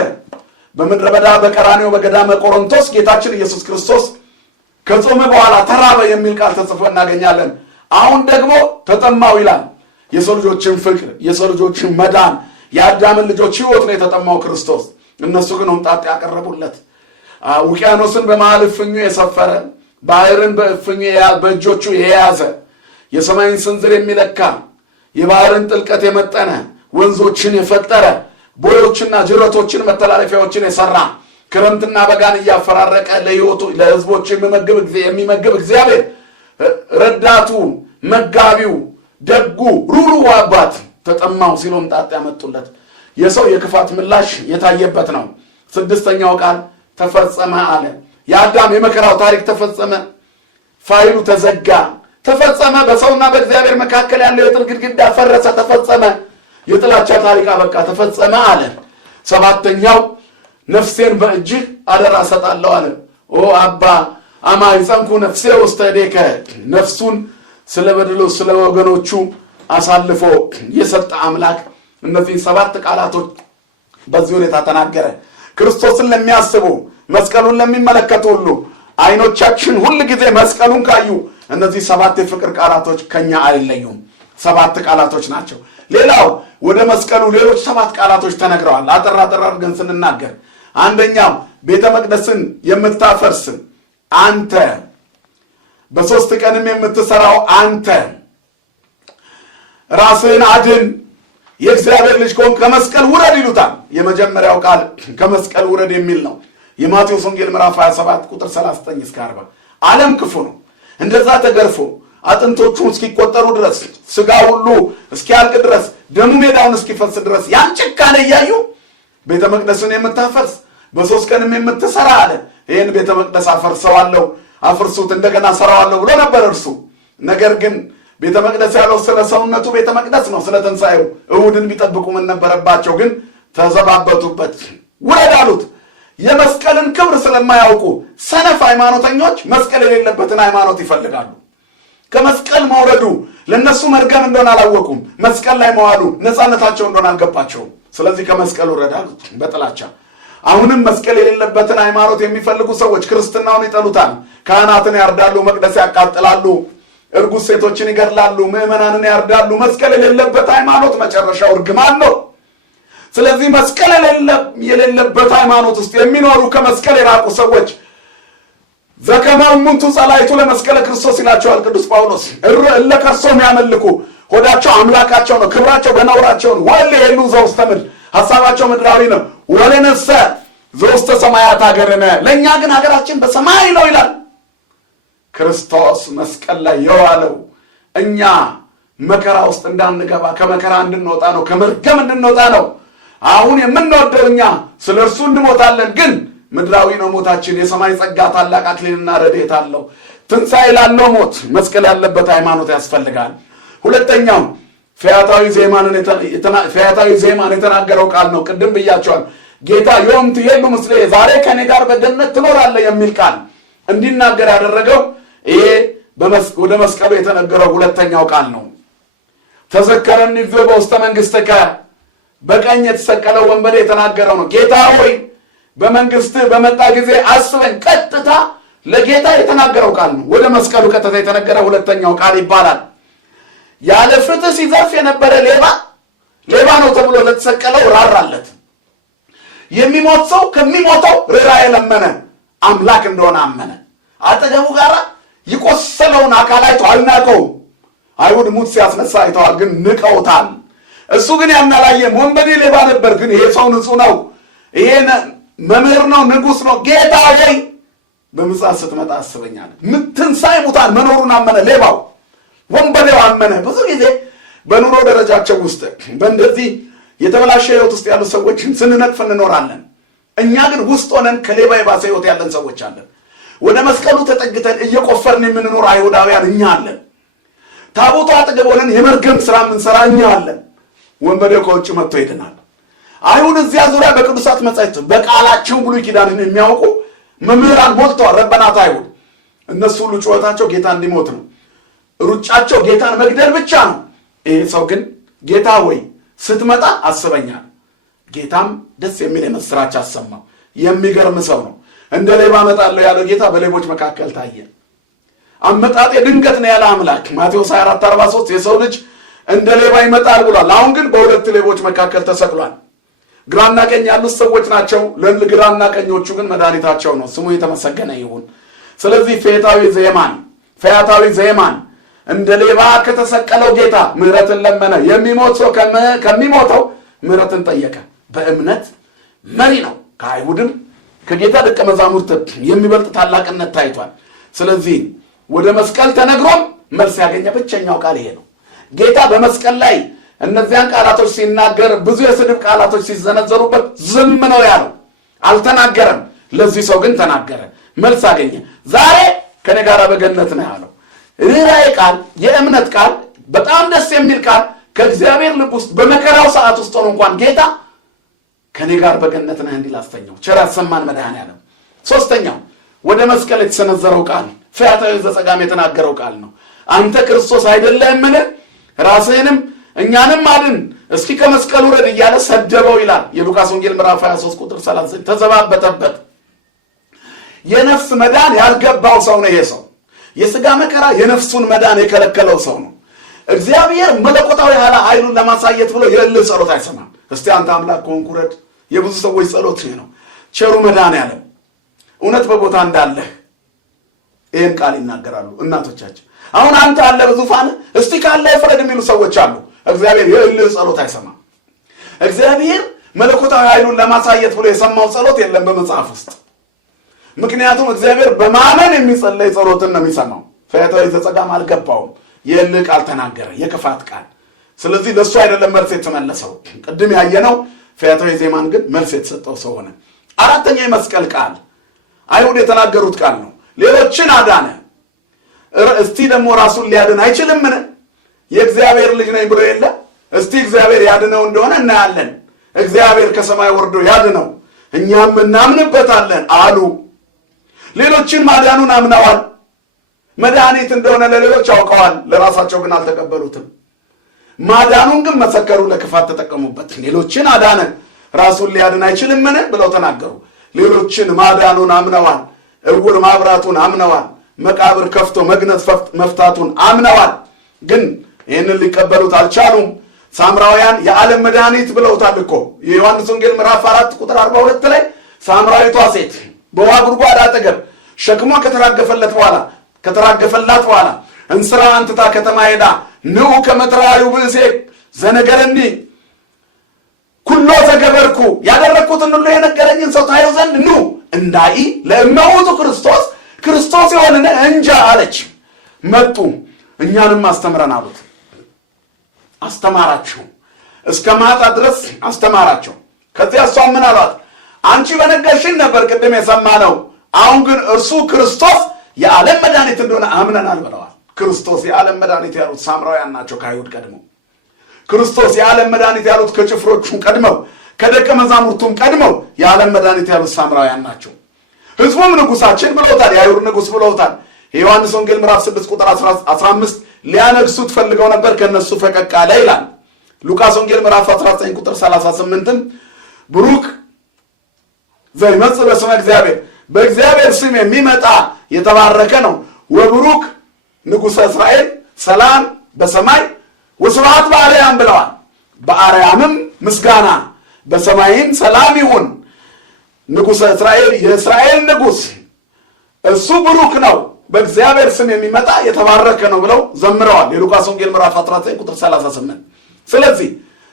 በምድረ በዳ በቀራንዮ በገዳመ ቆሮንቶስ ጌታችን ኢየሱስ ክርስቶስ ከጾመ በኋላ ተራበ የሚል ቃል ተጽፎ እናገኛለን። አሁን ደግሞ ተጠማው ይላል። የሰው ልጆችን ፍቅር፣ የሰው ልጆችን መዳን፣ የአዳምን ልጆች ሕይወት ነው የተጠማው ክርስቶስ። እነሱ ግን ሆምጣጤ ያቀረቡለት። ውቅያኖስን በመሃል እፍኙ የሰፈረ፣ ባህርን በእፍኙ በእጆቹ የያዘ፣ የሰማይን ስንዝር የሚለካ፣ የባህርን ጥልቀት የመጠነ፣ ወንዞችን የፈጠረ፣ ቦዮችና ጅረቶችን መተላለፊያዎችን የሰራ፣ ክረምትና በጋን እያፈራረቀ ለሕይወቱ ለሕዝቦቹ የሚመግብ እግዚአብሔር ረዳቱ፣ መጋቢው፣ ደጉ፣ ሩሩው አባት ተጠማው ሲል ሆምጣጤ ያመጡለት። የሰው የክፋት ምላሽ የታየበት ነው። ስድስተኛው ቃል ተፈጸመ አለ። የአዳም የመከራው ታሪክ ተፈጸመ። ፋይሉ ተዘጋ፣ ተፈጸመ። በሰውና በእግዚአብሔር መካከል ያለው የጥል ግድግዳ ፈረሰ፣ ተፈጸመ። የጥላቻ ታሪክ አበቃ፣ ተፈጸመ አለ። ሰባተኛው ነፍሴን በእጅህ አደራ ሰጣለሁ አለ። ኦ አባ አማይ ጸንኩ ነፍሴ ውስተ እዴከ፣ ነፍሱን ስለ በድሎ ስለ ወገኖቹ አሳልፎ የሰጠ አምላክ እነዚህ ሰባት ቃላቶች በዚህ ሁኔታ ተናገረ። ክርስቶስን ለሚያስቡ መስቀሉን ለሚመለከቱ ሁሉ አይኖቻችን ሁል ጊዜ መስቀሉን ካዩ እነዚህ ሰባት የፍቅር ቃላቶች ከኛ አይለዩም። ሰባት ቃላቶች ናቸው። ሌላው ወደ መስቀሉ ሌሎች ሰባት ቃላቶች ተነግረዋል። አጠር አድርገን ስንናገር አንደኛው ቤተ መቅደስን የምታፈርስ አንተ፣ በሶስት ቀንም የምትሰራው አንተ፣ ራስህን አድን፣ የእግዚአብሔር ልጅ ከሆንክ ከመስቀል ውረድ ይሉታል። የመጀመሪያው ቃል ከመስቀል ውረድ የሚል ነው። የማቴዎስ ወንጌል ምዕራፍ 27 ቁጥር 39 እስከ 40 ዓለም ክፉ ነው። እንደዛ ተገርፎ አጥንቶቹ እስኪቆጠሩ ድረስ ስጋ ሁሉ እስኪያልቅ ድረስ ደሙ ሜዳውን እስኪፈስ ድረስ ያን ጭካኔ እያዩ ቤተ መቅደስን የምታፈርስ በሶስት ቀንም የምትሰራ አለ። ይህን ቤተ መቅደስ አፈርሰዋለሁ፣ አፍርሱት፣ እንደገና ሰራዋለሁ ብሎ ነበር እርሱ። ነገር ግን ቤተ መቅደስ ያለው ስለ ሰውነቱ ቤተ መቅደስ ነው። ስለ ትንሣኤው እሑድን ቢጠብቁ ምን ነበረባቸው? ግን ተዘባበቱበት፣ ውረድ አሉት። የመስቀልን ክብር ስለማያውቁ ሰነፍ ሃይማኖተኞች መስቀል የሌለበትን ሃይማኖት ይፈልጋሉ። ከመስቀል መውረዱ ለነሱ መርገም እንደሆነ አላወቁም። መስቀል ላይ መዋሉ ነፃነታቸው እንደሆነ አልገባቸውም። ስለዚህ ከመስቀል ውረድ አሉት በጥላቻ። አሁንም መስቀል የሌለበትን ሃይማኖት የሚፈልጉ ሰዎች ክርስትናውን ይጠሉታል። ካህናትን ያርዳሉ፣ መቅደስ ያቃጥላሉ፣ እርጉዝ ሴቶችን ይገድላሉ፣ ምዕመናንን ያርዳሉ። መስቀል የሌለበት ሃይማኖት መጨረሻው እርግማን ነው። ስለዚህ መስቀል የሌለበት ሃይማኖት ውስጥ የሚኖሩ ከመስቀል የራቁ ሰዎች ዘከመ እሙንቱ ጸላይቱ ለመስቀለ ክርስቶስ ይላቸዋል ቅዱስ ጳውሎስ። እለ ከርሶም ያመልኩ፣ ሆዳቸው አምላካቸው ነው፣ ክብራቸው በነውራቸው ነው። ወለ የሉ ዘውስተ ምድር፣ ሐሳባቸው ምድራዊ ነው። ወለነሰ ዘውስተ ሰማያት ሀገርነ፣ ለእኛ ግን ሀገራችን በሰማይ ነው ይላል። ክርስቶስ መስቀል ላይ የዋለው እኛ መከራ ውስጥ እንዳንገባ ከመከራ እንድንወጣ ነው፣ ከመርገም እንድንወጣ ነው። አሁን የምንወደው እኛ ስለ እርሱ እንሞታለን፣ ግን ምድራዊ ነው ሞታችን። የሰማይ ጸጋ ታላቅ አክሊልና ረድኤት አለው። ትንሣኤ ላለው ሞት መስቀል ያለበት ሃይማኖት ያስፈልጋል። ሁለተኛው ፈያታዊ ዜማን የተናገረው ቃል ነው። ቅድም ብያቸዋል። ጌታ ዮም ትሄዱ ምስሌ ዛሬ ከኔ ጋር በገነት ትኖራለህ የሚል ቃል እንዲናገር ያደረገው ይሄ ወደ መስቀሉ የተነገረው ሁለተኛው ቃል ነው። ተዘከረኒ እግዚኦ በውስተ መንግሥትከ በቀኝ የተሰቀለው ወንበዴ የተናገረው ነው። ጌታ ሆይ በመንግስት በመጣ ጊዜ አስበኝ። ቀጥታ ለጌታ የተናገረው ቃል ነው። ወደ መስቀሉ ቀጥታ የተነገረ ሁለተኛው ቃል ይባላል። ያለ ፍትህ ሲዘርፍ የነበረ ሌባ ነው ተብሎ ለተሰቀለው ራራለት። የሚሞት ሰው ከሚሞተው ርኅራኄ የለመነ አምላክ እንደሆነ አመነ። አጠገቡ ጋር የቆሰለውን አካል አይቶ አልናቀውም። አይሁድ ሙት ሲያስነሳ አይተዋል፣ ግን ንቀውታል። እሱ ግን ያናላየም። ወንበዴ ሌባ ነበር፣ ግን ይሄ ሰው ንጹህ ነው፣ ይሄ መምህር ነው፣ ንጉሥ ነው። ጌታ ሆይ በምጽአት ስትመጣ አስበኛል። ትንሣኤ ሙታን መኖሩን አመነ። ሌባው ወንበዴው አመነ። ብዙ ጊዜ በኑሮ ደረጃቸው ውስጥ በእንደዚህ የተበላሸ ህይወት ውስጥ ያሉ ሰዎችን ስንነቅፍ እንኖራለን። እኛ ግን ውስጥ ሆነን ከሌባ የባሰ ህይወት ያለን ሰዎች አለን። ወደ መስቀሉ ተጠግተን እየቆፈርን የምንኖር አይሁዳውያን እኛ አለን። ታቦቱ አጠገብ ሆነን የመርገም ስራ የምንሰራ እኛ አለን። ወንበዴው ከውጭ መጥቶ ይድናል። አይሁድ እዚያ ዙሪያ በቅዱሳት መጻሕፍት በቃላቸው ብሉይ ኪዳንን የሚያውቁ መምህራን ሞልተዋል። ረበናት አይሁድ እነሱ ሁሉ ጩኸታቸው ጌታ እንዲሞት ነው። ሩጫቸው ጌታን መግደል ብቻ ነው። ይሄ ሰው ግን ጌታ ወይ ስትመጣ አስበኛል። ጌታም ደስ የሚል የምስራች አሰማው። የሚገርም ሰው ነው። እንደ ሌባ እመጣለሁ ያለው ጌታ በሌቦች መካከል ታየ። አመጣጤ ድንገት ነው ያለ አምላክ ማቴዎስ 24:43 የሰው ልጅ እንደ ሌባ ይመጣል ብሏል። አሁን ግን በሁለት ሌቦች መካከል ተሰቅሏል። ግራና ቀኝ ያሉት ሰዎች ናቸው። ለግራና ቀኞቹ ግን መድኃኒታቸው ነው። ስሙ የተመሰገነ ይሁን። ስለዚህ ፈያታዊ ዜማን እንደ ሌባ ከተሰቀለው ጌታ ምሕረትን ለመነ። የሚሞት ሰው ከሚሞተው ምሕረትን ጠየቀ። በእምነት መሪ ነው። ከአይሁድም ከጌታ ደቀ መዛሙርት የሚበልጥ ታላቅነት ታይቷል። ስለዚህ ወደ መስቀል ተነግሮም መልስ ያገኘ ብቸኛው ቃል ይሄ ነው። ጌታ በመስቀል ላይ እነዚያን ቃላቶች ሲናገር ብዙ የስድብ ቃላቶች ሲዘነዘሩበት ዝም ነው ያለው፣ አልተናገረም። ለዚህ ሰው ግን ተናገረ፣ መልስ አገኘ። ዛሬ ከኔ ጋር በገነት ነው ያለው ርኅራኄ ቃል፣ የእምነት ቃል፣ በጣም ደስ የሚል ቃል ከእግዚአብሔር ልብ ውስጥ በመከራው ሰዓት ውስጥ ሆኖ እንኳን ጌታ ከኔ ጋር በገነት ነህ እንዲል አስተኛው። ቸር ያሰማን መድኃኔዓለም። ሶስተኛው ወደ መስቀል የተሰነዘረው ቃል ፈያታዊ ዘጸጋም የተናገረው ቃል ነው። አንተ ክርስቶስ አይደለህምን? ራስህንም እኛንም አድን፣ እስኪ ከመስቀሉ ውረድ እያለ ሰደበው ይላል የሉቃስ ወንጌል ምዕራፍ 23 ቁጥር 39። ተዘባበተበት። የነፍስ መዳን ያልገባው ሰው ነው ይሄ ሰው። የሥጋ መከራ የነፍሱን መዳን የከለከለው ሰው ነው። እግዚአብሔር መለኮታዊ ኃይሉን ለማሳየት ብሎ የእልህ ጸሎት አይሰማም። እስቲ አንተ አምላክ ከሆንክ ውረድ። የብዙ ሰዎች ጸሎት ይሄ ነው። ቸሩ መድኃኔዓለም እውነት በቦታ እንዳለህ ይህን ቃል ይናገራሉ እናቶቻችን። አሁን አንተ አለ በዙፋን እስቲ ካለ ፍረድ የሚሉ ሰዎች አሉ። እግዚአብሔር የእልህ ጸሎት አይሰማም። እግዚአብሔር መለኮታዊ ኃይሉን ለማሳየት ብሎ የሰማው ጸሎት የለም በመጽሐፍ ውስጥ። ምክንያቱም እግዚአብሔር በማመን የሚጸለይ ጸሎትን ነው የሚሰማው። ፈያታዊ ዘጸጋም አልገባውም። የእልህ ቃል ተናገረ፣ የክፋት ቃል። ስለዚህ ለእሱ አይደለም መልስ የተመለሰው። ቅድም ያየነው ፈያታዊ ዜማን ግን መልስ የተሰጠው ሰው ሆነ። አራተኛ የመስቀል ቃል አይሁድ የተናገሩት ቃል ነው። ሌሎችን አዳነ። እስቲ ደግሞ ራሱን ሊያድን አይችልምን? የእግዚአብሔር ልጅ ነኝ ብሎ የለ? እስቲ እግዚአብሔር ያድነው እንደሆነ እናያለን። እግዚአብሔር ከሰማይ ወርዶ ያድነው፣ እኛም እናምንበታለን አሉ። ሌሎችን ማዳኑን አምነዋል። መድኃኒት እንደሆነ ለሌሎች አውቀዋል። ለራሳቸው ግን አልተቀበሉትም። ማዳኑን ግን መሰከሩ፣ ለክፋት ተጠቀሙበት። ሌሎችን አዳነ፣ ራሱን ሊያድን አይችልምን ብለው ተናገሩ። ሌሎችን ማዳኑን አምነዋል። እውር ማብራቱን አምነዋል። መቃብር ከፍቶ መግነዝ መፍታቱን አምነዋል። ግን ይህንን ሊቀበሉት አልቻሉም። ሳምራውያን የዓለም መድኃኒት ብለውታል እኮ። የዮሐንስ ወንጌል ምዕራፍ 4 ቁጥር 42 ላይ ሳምራዊቷ ሴት በውሃ ጉድጓድ አጠገብ ሸክሟ ከተራገፈላት በኋላ እንስራ አንትታ ከተማ ሄዳ ንዑ ከመትራዩ ብእሴ ዘነገረኒ ኩሎ ዘገበርኩ፣ ያደረግኩትን ሁሉ የነገረኝን ሰው ታየው ዘንድ ኑ እንዳይ ለእመውቱ ክርስቶስ የሆንን እንጃ አለች። መጡ፣ እኛንም አስተምረን አሉት። አስተማራቸው፣ እስከ ማታ ድረስ አስተማራቸው። ከዚያ እሷ ምን አሏት? አንቺ በነገርሽን ነበር ቅድም የሰማነው፣ አሁን ግን እርሱ ክርስቶስ የዓለም መድኃኒት እንደሆነ አምነናል ብለዋል። ክርስቶስ የዓለም መድኃኒት ያሉት ሳምራውያን ናቸው ከአይሁድ ቀድመው። ክርስቶስ የዓለም መድኃኒት ያሉት ከጭፍሮቹም ቀድመው ከደቀ መዛሙርቱም ቀድመው የዓለም መድኃኒት ያሉት ሳምራውያን ናቸው። ሕዝቡም ንጉሳችን ብለውታል፣ የአይሁድ ንጉሥ ብለውታል። የዮሐንስ ወንጌል ምዕራፍ 6 ቁጥር 15 ሊያነግሱት ፈልገው ነበር ከነሱ ፈቀቅ አለ ይላል። ሉቃስ ወንጌል ምዕራፍ 19 ቁጥር 38ም ብሩክ ዘይመጽእ በስመ እግዚአብሔር፣ በእግዚአብሔር ስም የሚመጣ የተባረከ ነው። ወብሩክ ንጉሠ እስራኤል ሰላም በሰማይ ወስብሐት በአርያም ብለዋል። በአርያምም ምስጋና በሰማይም ሰላም ይሁን። ንጉሠ እስራኤል የእስራኤል ንጉሥ እሱ ብሩክ ነው፣ በእግዚአብሔር ስም የሚመጣ የተባረከ ነው ብለው ዘምረዋል። የሉቃስ ወንጌል ምዕራፍ 19 ቁጥር 38። ስለዚህ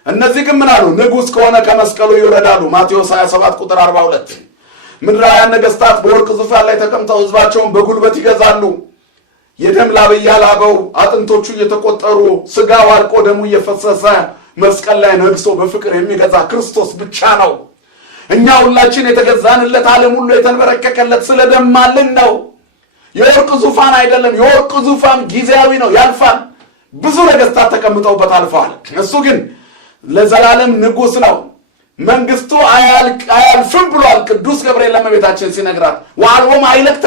እነዚህ ግን ምን አሉ? ንጉሥ ከሆነ ከመስቀሉ ይወረዳሉ። ማቴዎስ 27 ቁጥር 42። ምድራውያን ነገሥታት በወርቅ ዙፋን ላይ ተቀምጠው ሕዝባቸውን በጉልበት ይገዛሉ። የደም ላብ እያላበው አጥንቶቹ እየተቆጠሩ ስጋው አልቆ ደሙ እየፈሰሰ መስቀል ላይ ነግሶ በፍቅር የሚገዛ ክርስቶስ ብቻ ነው። እኛ ሁላችን የተገዛንለት ዓለም ሁሉ የተንበረከከለት ስለደማልን ነው። የወርቅ ዙፋን አይደለም። የወርቅ ዙፋን ጊዜያዊ ነው፣ ያልፋል። ብዙ ነገሥታት ተቀምጠውበት አልፈዋል። እሱ ግን ለዘላለም ንጉሥ ነው። መንግስቱ አያልፍም ብሏል ቅዱስ ገብርኤል ለእመቤታችን ሲነግራት። ወአልቦም አይለክት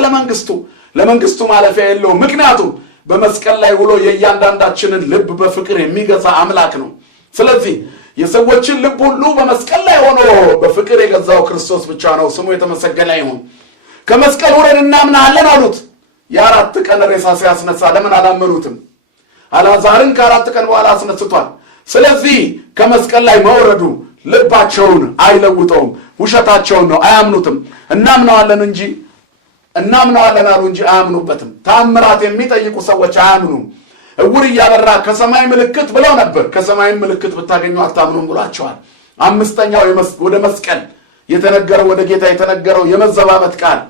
ለመንግስቱ ማለፊያ የለውም። ምክንያቱም በመስቀል ላይ ውሎ የእያንዳንዳችንን ልብ በፍቅር የሚገዛ አምላክ ነው። ስለዚህ የሰዎችን ልብ ሁሉ በመስቀል ላይ ሆኖ በፍቅር የገዛው ክርስቶስ ብቻ ነው። ስሙ የተመሰገነ ይሁን። ከመስቀል ውረድ እናምናለን አሉት። የ4 ቀን ሬሳ ሲያስነሳ ለምን አላመኑትም? አልዓዛርን ከ4 ቀን በኋላ አስነስቷል። ስለዚህ ከመስቀል ላይ መውረዱ ልባቸውን አይለውጠውም። ውሸታቸውን ነው፣ አያምኑትም። እናምነዋለን አሉ እንጂ አያምኑበትም። ተአምራት የሚጠይቁ ሰዎች አያምኑም። እውር እያበራ ከሰማይ ምልክት ብለው ነበር። ከሰማይ ምልክት ብታገኙ አታምኑም ብሏቸዋል። 5ኛው ወደ መስቀል የተነገረው ወደ ጌታ የተነገረው የመዘባበት ቃል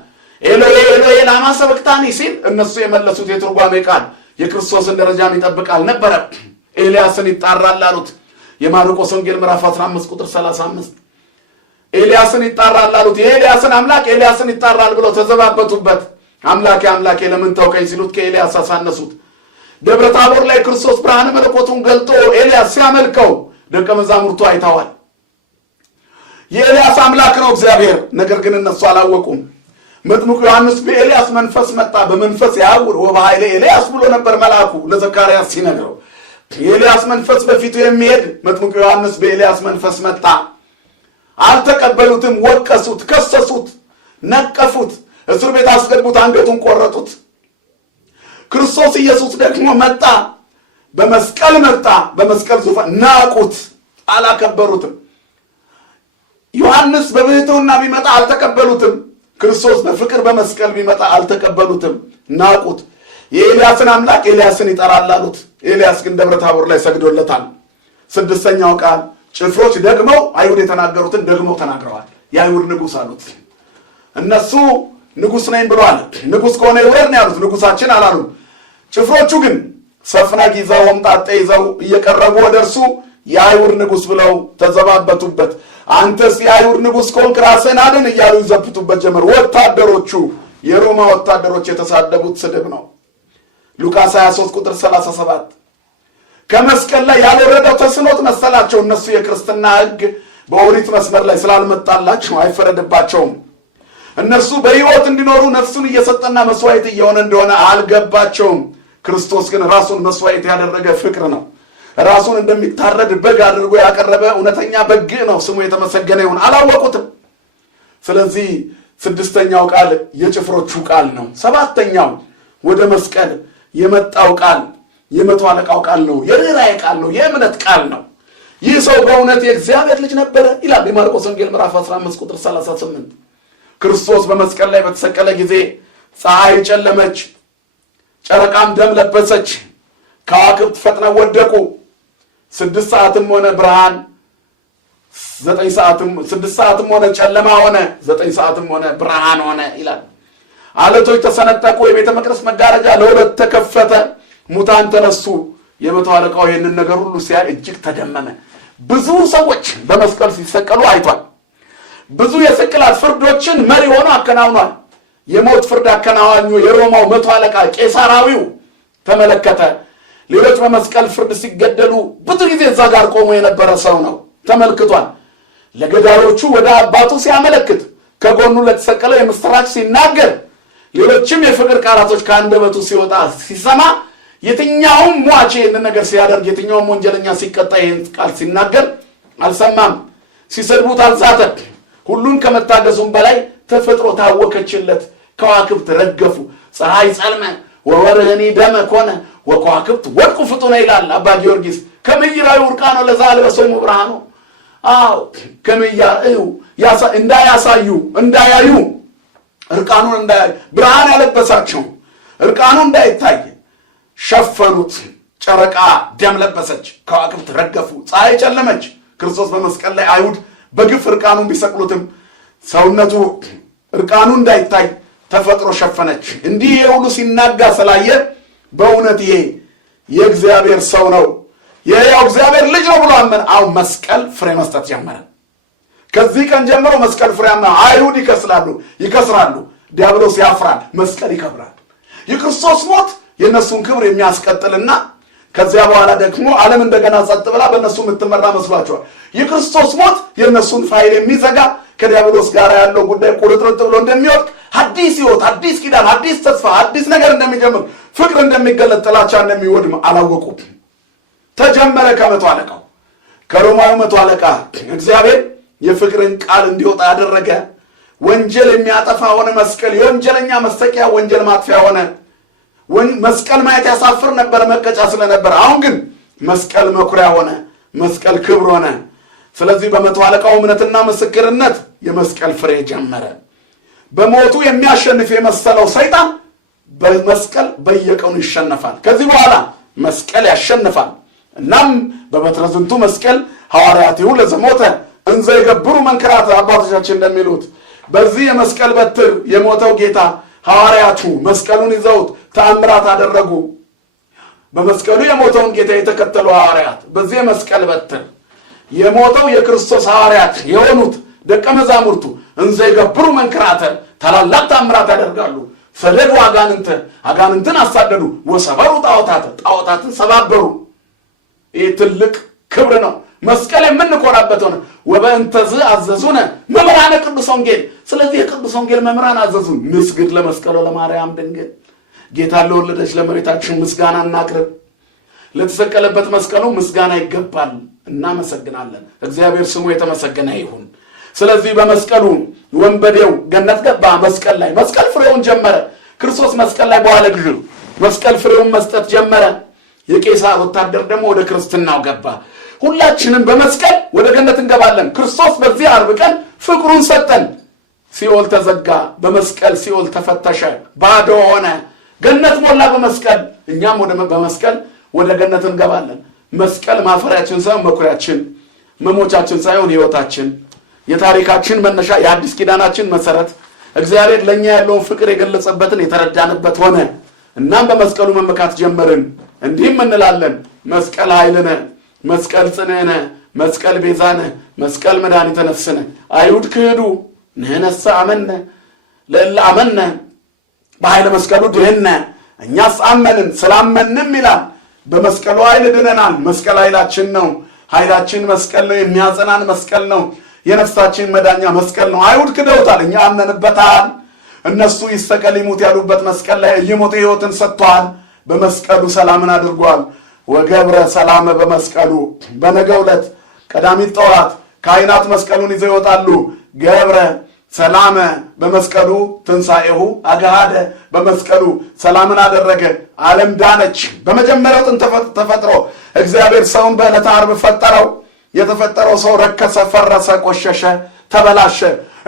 ኤሎዬ ኤሎዬ ላማ ሰበቅታኒ ሲል እነሱ የመለሱት የትርጓሜ ቃል የክርስቶስን ደረጃ የሚጠብቅ አልነበረ። ኤልያስን ይጣራል አሉት። የማርቆስ ወንጌል ምዕራፍ 15 ቁጥር 35 ኤልያስን ይጣራል አሉት። የኤልያስን አምላክ ኤልያስን ይጣራል ብለው ተዘባበቱበት። አምላኬ አምላኬ ለምን ተውከኝ ሲሉት ከኤልያስ አሳነሱት። ደብረ ታቦር ላይ ክርስቶስ ብርሃነ መለኮቱን ገልጦ ኤልያስ ሲያመልከው ደቀ መዛሙርቱ አይተዋል። የኤልያስ አምላክ ነው እግዚአብሔር። ነገር ግን እነሱ አላወቁም። መጥምቁ ዮሐንስ በኤልያስ መንፈስ መጣ፣ በመንፈስ ያውር ወበኃይለ ኤልያስ ብሎ ነበር መልአኩ ለዘካርያስ ሲነግረው። የኤልያስ መንፈስ በፊቱ የሚሄድ መጥምቁ ዮሐንስ በኤልያስ መንፈስ መጣ። አልተቀበሉትም። ወቀሱት፣ ከሰሱት፣ ነቀፉት፣ እስር ቤት አስገቡት፣ አንገቱን ቆረጡት። ክርስቶስ ኢየሱስ ደግሞ መጣ፣ በመስቀል መጣ። በመስቀል ዙፋን ናቁት፣ አላከበሩትም። ዮሐንስ በብሕትውና ቢመጣ አልተቀበሉትም። ክርስቶስ በፍቅር በመስቀል ቢመጣ አልተቀበሉትም፣ ናቁት። የኤልያስን አምላክ ኤልያስን ይጠራል አሉት። ኤልያስ ግን ደብረ ታቦር ላይ ሰግዶለታል። 6ኛው ቃል ጭፍሮች ደግመው አይሁድ የተናገሩትን ደግመው ተናግረዋል። የአይሁድ ንጉሥ አሉት። እነሱ ንጉሥ ነኝ ብለዋል። ንጉሥ ከሆነ ይውረድ ነው ያሉት። ንጉሳችን አላሉም። ጭፍሮቹ ግን ሰፍነግ ይዘው ወምጣጤ ይዘው እየቀረቡ ወደ እርሱ የአይሁድ ንጉሥ ብለው ተዘባበቱበት። አንተስ የአይሁድ ንጉሥ ከሆንክ ራስህን አድን እያሉ ይዘብቱበት ጀመር። ወታደሮቹ የሮማ ወታደሮች የተሳደቡት ስድብ ነው። ሉቃስ 23 ቁጥር 37 ከመስቀል ላይ ያልወረደው ተስኖት መሰላቸው። እነሱ የክርስትና ሕግ በኦሪት መስመር ላይ ስላልመጣላቸው አይፈረድባቸውም። እነሱ በሕይወት እንዲኖሩ ነፍሱን እየሰጠና መስዋዕት እየሆነ እንደሆነ አልገባቸውም። ክርስቶስ ግን ራሱን መስዋዕት ያደረገ ፍቅር ነው። ራሱን እንደሚታረድ በግ አድርጎ ያቀረበ እውነተኛ በግ ነው። ስሙ የተመሰገነ ይሁን። አላወቁትም። ስለዚህ 6ኛው ቃል የጭፍሮቹ ቃል ነው። 7ኛው ወደ መስቀል የመጣው ቃል የመቶ አለቃው ቃል ነው። የርኅራኄ ቃል ነው። የእምነት ቃል ነው። ይህ ሰው በእውነት የእግዚአብሔር ልጅ ነበረ ይላል የማርቆስ ወንጌል ምዕራፍ 15 ቁጥር 38። ክርስቶስ በመስቀል ላይ በተሰቀለ ጊዜ ፀሐይ ጨለመች፣ ጨረቃም ደም ለበሰች፣ ከዋክብት ፈጥነው ወደቁ። 6 ሰዓትም ሆነ ብርሃን፣ 6 ሰዓትም ሆነ ጨለማ ሆነ፣ 9 ሰዓትም ሆነ ብርሃን ሆነ ይላል። አለቶች ተሰነጠቁ፣ የቤተ መቅደስ መጋረጃ ለ2 ተከፈተ፣ ሙታን ተነሱ። የመቶ አለቃው ይህንን ነገር ሁሉ ሲያይ እጅግ ተደመመ። ብዙ ሰዎች በመስቀል ሲሰቀሉ አይቷል። ብዙ የስቅላት ፍርዶችን መሪ ሆኖ አከናውኗል። የሞት ፍርድ አከናዋኙ የሮማው 100 አለቃ ቄሳራዊው ተመለከተ። ሌሎች በመስቀል ፍርድ ሲገደሉ ብዙ ጊዜ እዛ ጋር ቆሞ የነበረ ሰው ነው፣ ተመልክቷል። ለገዳዮቹ ወደ አባቱ ሲያመለክት፣ ከጎኑ ለተሰቀለው የምስራች ሲናገር፣ ሌሎችም የፍቅር ቃላቶች ከአንደበቱ ሲወጣ ሲሰማ፣ የትኛውም ሟች ይህን ነገር ሲያደርግ፣ የትኛውም ወንጀለኛ ሲቀጣ ይህን ቃል ሲናገር አልሰማም። ሲሰድቡት አልዛተም። ሁሉን ከመታገዙም በላይ ተፈጥሮ ታወከችለት። ከዋክብት ረገፉ፣ ፀሐይ ጸልመ ወወርህኒ ደመ ኮነ ወከዋክብት ወድቁ ፍጡነ ይላል አባ ጊዮርጊስ። ከምይራዩ ውርቃኖ ለዛ አልበሶሙ ብርሃኑ። አዎ ከምያዩ እንዳያሳዩ እንዳያዩ እርቃኑን እንዳያዩ ብርሃን ያለበሳቸው እርቃኑ እንዳይታይ ሸፈኑት። ጨረቃ ደም ለበሰች፣ ከዋክብት ረገፉ፣ ፀሐይ ጨለመች። ክርስቶስ በመስቀል ላይ አይሁድ በግፍ እርቃኑን ቢሰቅሉትም ሰውነቱ እርቃኑ እንዳይታይ ተፈጥሮ ሸፈነች። እንዲህ ሁሉ ሲናጋ ስላየ በእውነት ይሄ የእግዚአብሔር ሰው ነው፣ የሕያው እግዚአብሔር ልጅ ነው ብሎ አመነ። አሁን መስቀል ፍሬ መስጠት ጀመረ። ከዚህ ቀን ጀምሮ መስቀል ፍሬያማ፣ አይሁድ ይከስራሉ፣ ዲያብሎስ ያፍራል፣ መስቀል ይከብራል። የክርስቶስ ሞት የእነሱን ክብር የሚያስቀጥልና ከዚያ በኋላ ደግሞ ዓለም እንደገና ጸጥ ብላ በእነሱ የምትመራ መስሏቸዋል። የክርስቶስ ሞት የእነሱን ፋይል የሚዘጋ ከዲያብሎስ ጋር ያለው ጉዳይ ቁርጥርጥ ብሎ እንደሚወድቅ አዲስ ሕይወት፣ አዲስ ኪዳን፣ አዲስ ተስፋ፣ አዲስ ነገር እንደሚጀምር፣ ፍቅር እንደሚገለጥ፣ ጥላቻ እንደሚወድም አላወቁም። ተጀመረ ከ100 አለቃው ከሮማዊ 100 አለቃ እግዚአብሔር የፍቅርን ቃል እንዲወጣ ያደረገ። ወንጀል የሚያጠፋ ሆነ መስቀል፣ የወንጀለኛ መሰቂያ ወንጀል ማጥፊያ ሆነ። መስቀል ማየት ያሳፍር ነበር፣ መቀጫ ስለነበር። አሁን ግን መስቀል መኩሪያ ሆነ፣ መስቀል ክብር ሆነ። ስለዚህ በ100 አለቃው እምነትና ምስክርነት የመስቀል ፍሬ ጀመረ። በሞቱ የሚያሸንፍ የመሰለው ሰይጣን በመስቀል በየቀኑ ይሸነፋል። ከዚህ በኋላ መስቀል ያሸንፋል። እናም በበትረ ዝንቱ መስቀል ሐዋርያቲሁ ለዘሞተ እንዘ ይገብሩ መንክራት፣ አባቶቻችን እንደሚሉት በዚህ የመስቀል በትር የሞተው ጌታ ሐዋርያቱ መስቀሉን ይዘውት ተአምራት አደረጉ። በመስቀሉ የሞተውን ጌታ የተከተሉ ሐዋርያት በዚህ የመስቀል በትር የሞተው የክርስቶስ ሐዋርያት የሆኑት ደቀ መዛሙርቱ እንዘ ይገብሩ መንክራተ ታላላቅ ተአምራት ያደርጋሉ። ሰደዱ አጋንንትን አሳደዱ፣ ወሰበሩ ጣዖታትን ሰባበሩ። ይህ ትልቅ ክብር ነው። መስቀል የምንኮራበት ሆነ። ወበእንተዝ አዘዙነ መምህራነ ቅዱስ ወንጌል። ስለዚህ የቅዱስ ወንጌል መምህራን አዘዙን፣ ንስግድ ለመስቀሉ ለማርያም ድንግል። ጌታን ለወለደች ለመሬታችን ምስጋና እናቅርብ። ለተሰቀለበት መስቀሉ ምስጋና ይገባል። እናመሰግናለን። እግዚአብሔር ስሙ የተመሰገነ ይሁን። ስለዚህ በመስቀሉ ወንበዴው ገነት ገባ። መስቀል ላይ መስቀል ፍሬውን ጀመረ። ክርስቶስ መስቀል ላይ በኋላ ጊዜ መስቀል ፍሬውን መስጠት ጀመረ። የቄሳር ወታደር ደግሞ ወደ ክርስትናው ገባ። ሁላችንም በመስቀል ወደ ገነት እንገባለን። ክርስቶስ በዚህ ዓርብ ቀን ፍቅሩን ሰጠን። ሲኦል ተዘጋ። በመስቀል ሲኦል ተፈተሸ፣ ባዶ ሆነ። ገነት ሞላ በመስቀል። እኛም በመስቀል ወደ ገነት እንገባለን። መስቀል ማፈሪያችን ሳይሆን መኩሪያችን፣ መሞቻችን ሳይሆን ሕይወታችን፣ የታሪካችን መነሻ፣ የአዲስ ኪዳናችን መሰረት፣ እግዚአብሔር ለእኛ ያለውን ፍቅር የገለጸበትን የተረዳንበት ሆነ። እናም በመስቀሉ መመካት ጀመርን። እንዲህም እንላለን፣ መስቀል ኃይልነ፣ መስቀል ጽንዕነ፣ መስቀል ቤዛነ፣ መስቀል መድኃኒተ ነፍስነ። አይሁድ ክህዱ ንሕነሰ አመነ ለእለ አመነ በኃይለ መስቀሉ ድህነ። እኛስ አመንን ስላመንም ይላል በመስቀሉ ኃይል ድነናል። መስቀል ኃይላችን ነው። ኃይላችን መስቀል ነው። የሚያጸናን መስቀል ነው። የነፍሳችን መዳኛ መስቀል ነው። አይሁድ ክደውታል፣ እኛ አምነንበታል። እነሱ ይሰቀል ይሙት ያሉበት መስቀል ላይ እየሞተ ሕይወትን ሰጥቷል። በመስቀሉ ሰላምን አድርጓል። ወገብረ ሰላመ በመስቀሉ። በነገው ዕለት ቀዳሚት ጠዋት ካህናት መስቀሉን ይዘው ይወጣሉ። ገብረ ሰላመ በመስቀሉ ትንሣኤሁ አገሃደ። በመስቀሉ ሰላምን አደረገ፣ ዓለም ዳነች። በመጀመሪያው ጥንት ተፈጥሮ እግዚአብሔር ሰውን በዕለተ ዓርብ ፈጠረው። የተፈጠረው ሰው ረከሰ፣ ፈረሰ፣ ቆሸሸ፣ ተበላሸ።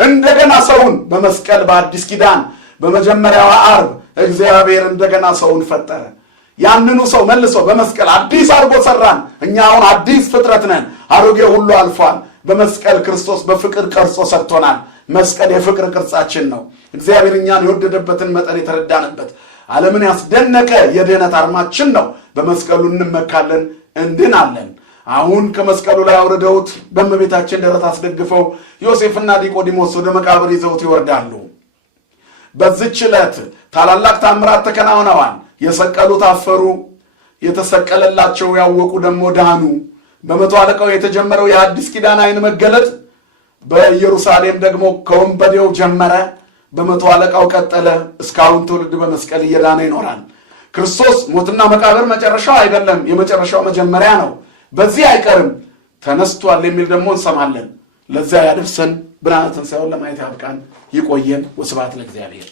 እንደገና ሰውን በመስቀል በአዲስ ኪዳን በመጀመሪያዋ ዓርብ እግዚአብሔር እንደገና ሰውን ፈጠረ። ያንኑ ሰው መልሶ በመስቀል አዲስ አድርጎ ሰራን። እኛ አሁን አዲስ ፍጥረት ነን። አሮጌ ሁሉ አልፏል። በመስቀል ክርስቶስ በፍቅር ቀርጾ ሰርቶናል። መስቀል የፍቅር ቅርጻችን ነው። እግዚአብሔር እኛን የወደደበትን መጠን የተረዳንበት ዓለምን ያስደነቀ የድኅነት አርማችን ነው። በመስቀሉ እንመካለን፣ እንድናለን። አሁን ከመስቀሉ ላይ አውርደውት በእመቤታችን ደረት አስደግፈው ዮሴፍና ኒቆዲሞስ ወደ መቃብር ይዘውት ይወርዳሉ። በዚህች ዕለት ታላላቅ ታምራት ተከናውነዋል። የሰቀሉት አፈሩ፣ የተሰቀለላቸው ያወቁ ደግሞ ዳኑ። በመቶ አለቃው የተጀመረው የአዲስ ኪዳን ዓይን መገለጥ በኢየሩሳሌም ደግሞ ከወንበዴው ጀመረ፣ በመቶ አለቃው ቀጠለ። እስካሁን ትውልድ በመስቀል እየዳነ ይኖራል። ክርስቶስ ሞትና መቃብር መጨረሻው አይደለም፣ የመጨረሻው መጀመሪያ ነው። በዚህ አይቀርም ተነስቷል የሚል ደግሞ እንሰማለን። ለዚያ ያደርሰን፣ ብርሃነ ትንሣኤውን ለማየት ያብቃን። ይቆየን። ወስብሐት ለእግዚአብሔር።